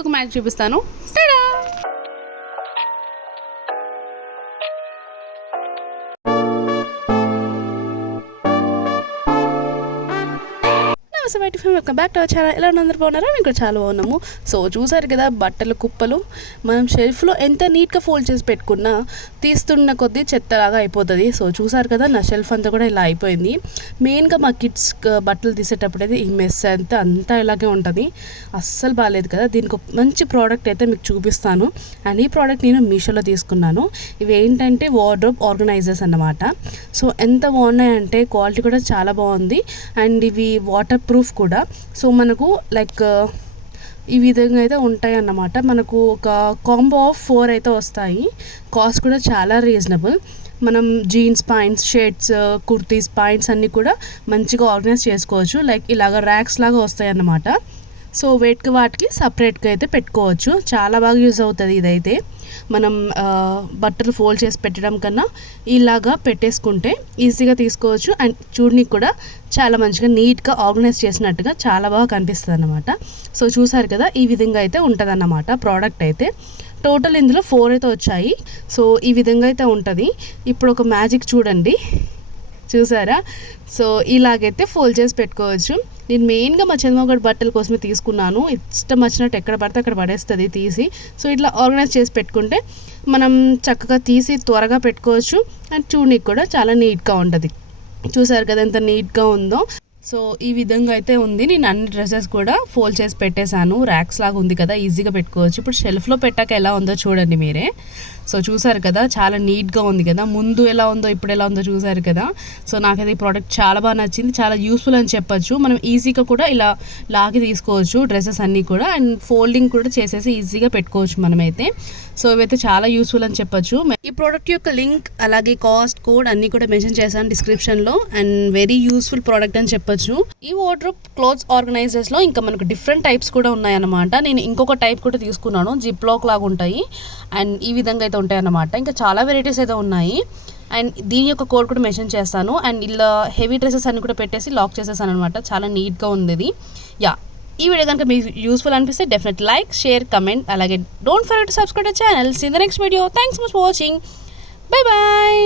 ఇంకొక మ్యాచ్ చూపిస్తాను. Ta-da! Welcome back to our channel. ఎలా అందరూ బాగున్నారా? మేము కూడా చాలా బాగున్నాము. సో చూసారు కదా బట్టల కుప్పలు. మనం షెల్ఫ్లో ఎంత నీట్గా ఫోల్డ్ చేసి పెట్టుకున్నా తీస్తున్న కొద్దీ చెత్తలాగా అయిపోతుంది. సో చూసారు కదా నా షెల్ఫ్ అంతా కూడా ఇలా అయిపోయింది. మెయిన్గా మా కిడ్స్ బట్టలు తీసేటప్పుడు అయితే ఈ మెస్ అంతా ఇలాగే ఉంటుంది. అస్సలు బాగాలేదు కదా. దీనికి ఒక మంచి ప్రోడక్ట్ అయితే మీకు చూపిస్తాను. అండ్ ఈ ప్రోడక్ట్ నేను మీషోలో తీసుకున్నాను. ఇవి ఏంటంటే వార్డ్రోబ్ ఆర్గనైజర్స్ అన్నమాట. సో ఎంత బాగున్నాయంటే క్వాలిటీ కూడా చాలా బాగుంది. అండ్ ఇవి వాటర్ ప్రూఫ్ కూడా. సో మనకు లైక్ ఈ విధంగా అయితే ఉంటాయి అన్నమాట. మనకు ఒక కాంబో ఆఫ్ 4 అయితే వస్తాయి. కాస్ట్ కూడా చాలా రీజనబుల్. మనం jeans points, shirts, kurtis points అన్నీ కూడా మంచిగా ఆర్గనైజ్ చేసుకోవచ్చు. లైక్ ఇలాగ ర్యాక్స్ లాగా వస్తాయి అన్నమాట. సో వెయిట్కి వాటికి సపరేట్గా అయితే పెట్టుకోవచ్చు. చాలా బాగా యూజ్ అవుతుంది ఇదైతే. మనం బట్టలు ఫోల్డ్ చేసి పెట్టడం కన్నా ఇలాగా పెట్టేసుకుంటే ఈజీగా తీసుకోవచ్చు. అండ్ చూడడానికి కూడా చాలా మంచిగా నీట్గా ఆర్గనైజ్ చేసినట్టుగా చాలా బాగా కనిపిస్తుంది అన్నమాట. సో చూసారు కదా ఈ విధంగా అయితే ఉంటుంది అన్నమాట ప్రోడక్ట్ అయితే. టోటల్ ఇందులో 4 అయితే వచ్చాయి. సో ఈ విధంగా అయితే ఉంటుంది. ఇప్పుడు ఒక మ్యాజిక్ చూడండి, చూసారా? సో ఇలాగైతే ఫోల్డ్ చేసి పెట్టుకోవచ్చు. నేను మెయిన్గా మా చంద్రబాబు బట్టల కోసమే తీసుకున్నాను. ఇష్టం వచ్చినట్టు ఎక్కడ పడితే అక్కడ పడేస్తుంది తీసి. సో ఇట్లా ఆర్గనైజ్ చేసి పెట్టుకుంటే మనం చక్కగా తీసి త్వరగా పెట్టుకోవచ్చు. అండ్ చూడడానికి కూడా చాలా నీట్గా ఉంటుంది. చూసారు కదా ఎంత నీట్గా ఉందో. సో ఈ విధంగా అయితే ఉంది. నేను అన్ని డ్రెస్సెస్ కూడా ఫోల్డ్ చేసి పెట్టేశాను. ర్యాక్స్ లాగా ఉంది కదా, ఈజీగా పెట్టుకోవచ్చు. ఇప్పుడు షెల్ఫ్లో పెట్టాక ఎలా ఉందో చూడండి మీరే. సో చూసారు కదా చాలా నీట్గా ఉంది కదా. ముందు ఎలా ఉందో ఇప్పుడు ఎలా ఉందో చూసారు కదా. సో నాకైతే ఈ ప్రోడక్ట్ చాలా బాగా నచ్చింది. చాలా యూస్ఫుల్ అని చెప్పొచ్చు. మనం ఈజీగా కూడా ఇలా లాగి తీసుకోవచ్చు డ్రెస్సెస్ అన్నీ కూడా. అండ్ ఫోల్డింగ్ కూడా చేసేసి ఈజీగా పెట్టుకోవచ్చు మనమైతే. సో ఇవైతే చాలా యూస్ఫుల్ అని చెప్పొచ్చు. ఈ ప్రోడక్ట్ యొక్క లింక్ అలాగే కాస్ట్ కోడ్ అన్నీ కూడా మెన్షన్ చేశాను డిస్క్రిప్షన్లో. అండ్ వెరీ యూస్ఫుల్ ప్రోడక్ట్ అని చెప్పొచ్చు. ఈ వార్డ్రోబ్ క్లోత్స్ ఆర్గనైజర్స్లో ఇంకా మనకు డిఫరెంట్ టైప్స్ కూడా ఉన్నాయన్నమాట. నేను ఇంకొక టైప్ కూడా తీసుకున్నాను. జిప్ లాక్ లాగా ఉంటాయి అండ్ ఈ విధంగా అయితే ఉంటాయి అన్నమాట. ఇంకా చాలా వెరైటీస్ అయితే ఉన్నాయి. అండ్ దీని యొక్క కోడ్ కూడా మెన్షన్ చేస్తాను. అండ్ ఇలా హెవీ డ్రెస్సెస్ అన్ని కూడా పెట్టేసి లాక్ చేసేసాను అనమాట. చాలా నీట్గా ఉంది ఇది. యా, ఈ వీడియో కనుక మీకు యూస్ఫుల్ అనిపిస్తే డెఫినెట్ లైక్, షేర్, కమెంట్, అలాగే don't forget to subscribe to channel. See the next video. Thanks for watching. Bye bye.